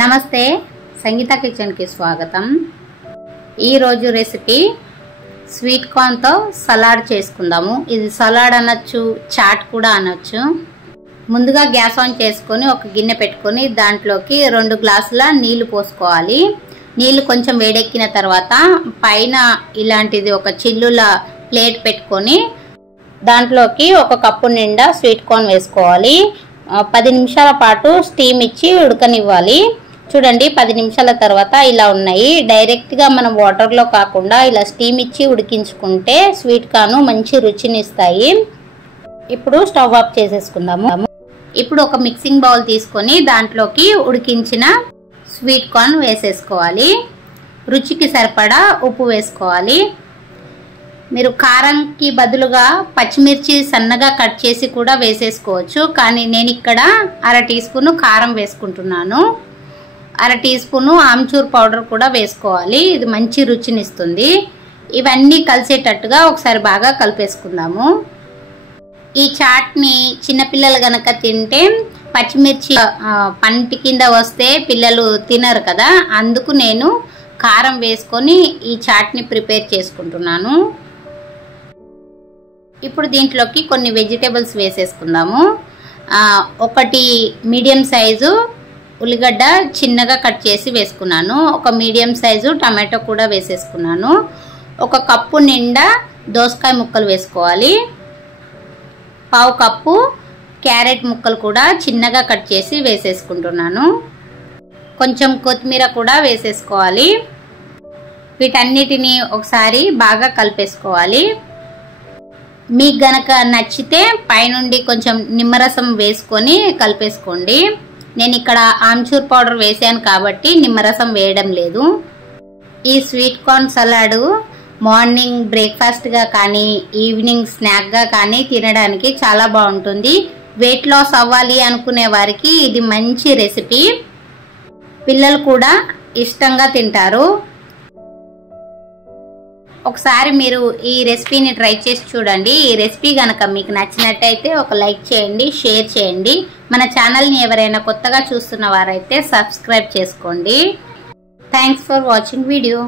నమస్తే, సంగీత కిచెన్ కి స్వాగతం। ఈ రోజు రెసిపీ స్వీట్ కార్న్ తో సలాడ్ చేసుకుందాము। ఇది సలాడ్ అనొచ్చు, చాట్ కూడా అనొచ్చు। ముందుగా గ్యాస్ ఆన్ చేసుకొని ఒక గిన్నె పెట్టుకొని దాంట్లోకి 2 గ్లాసుల నీళ్లు పోసుకోవాలి। నీళ్లు కొంచెం వేడెక్కిన తర్వాత పైన ఇలాంటిది ఒక చిల్లుల ప్లేట్ పెట్టుకొని దాంట్లోకి ఒక కప్పు నిండా స్వీట్ కార్న్ వేసుకోవాలి। 10 నిమిషాల పాటు స్టీమ్ ఇచ్చి ఉడకనివ్వాలి। చూడండి 10 నిమిషాల తర్వాత ఇలా ఉన్నాయి। డైరెక్ట్ గా మనం వాటర్ లో కాకుండా ఇలా స్టీమ్ ఇచ్చి ఉడికించుకుంటే స్వీట్ కార్న్ మంచి రుచిని ఇస్తాయి। ఇప్పుడు స్టవ్ ఆఫ్ చేసేసుకుందాము। ఇప్పుడు ఒక మిక్సింగ్ బౌల్ తీసుకొని దాంట్లోకి ఉడికించిన స్వీట్ కార్న్ వేసేసుకోవాలి। రుచికి సరిపడా ఉప్పు వేసుకోవాలి। మీరు కారంకి బదులుగా పచ్చిమిర్చి సన్నగా కట్ చేసి కూడా వేసేసుకోవచ్చు, కానీ నేను ఇక్కడ 1/2 టీ స్పూన్ కారం వేసుకుంటున్నాను। 1/2 టీ స్పూన్ ఆమ్చూర్ పౌడర్ కూడా వేసుకోవాలి, ఇది మంచి రుచిని ఇస్తుంది। ఇవన్నీ కలిసేటట్టుగా ఒకసారి బాగా కలిపేసుకుందాము। ఈ చాట్ని చిన్నపిల్లలు గనక తింటే పచ్చిమిర్చి పంటి కింద వస్తే పిల్లలు తినరు కదా, అందుకు నేను కారం వేసుకొని ఈ చాట్ని ప్రిపేర్ చేసుకుంటున్నాను। ఇప్పుడు దీంట్లోకి కొన్ని వెజిటేబుల్స్ వేసేసుకుందాము। ఒకటి మీడియం సైజు ఉల్లిగడ్డ చిన్నగా కట్ చేసి వేసుకున్నాను। ఒక మీడియం సైజు టమాటో కూడా వేసేసుకున్నాను। ఒక కప్పు నిండా దోసకాయ ముక్కలు వేసుకోవాలి। 1/2 కప్పు క్యారెట్ ముక్కలు కూడా చిన్నగా కట్ చేసి వేసేసుకుంటున్నాను। కొంచెం కొత్తిమీర కూడా వేసేసుకోవాలి। వీటన్నిటిని ఒకసారి బాగా కలిపేసుకోవాలి। మీకు గనక నచ్చితే పైనుండి కొంచెం నిమ్మరసం వేసుకొని కలిపేసుకోండి। నేను ఇక్కడ ఆమ్చూర్ పౌడర్ వేసాను కాబట్టి నిమ్మరసం వేయడం లేదు। ఈ స్వీట్ కార్న్ సలాడ్ మార్నింగ్ బ్రేక్ఫాస్ట్గా కానీ ఈవినింగ్ స్నాక్గా కానీ తినడానికి చాలా బాగుంటుంది। వెయిట్ లాస్ అవ్వాలి అనుకునే వారికి ఇది మంచి రెసిపీ, పిల్లలు కూడా ఇష్టంగా తింటారు। ఒకసారి మీరు ఈ రెసిపీని ట్రై చేసి చూడండి। ఈ రెసిపీ కనుక మీకు నచ్చినట్టయితే ఒక లైక్ చేయండి, షేర్ చేయండి। మన ఛానల్ని ఎవరైనా కొత్తగా చూస్తున్న వారైతే సబ్స్క్రైబ్ చేసుకోండి। Thanks for watching video.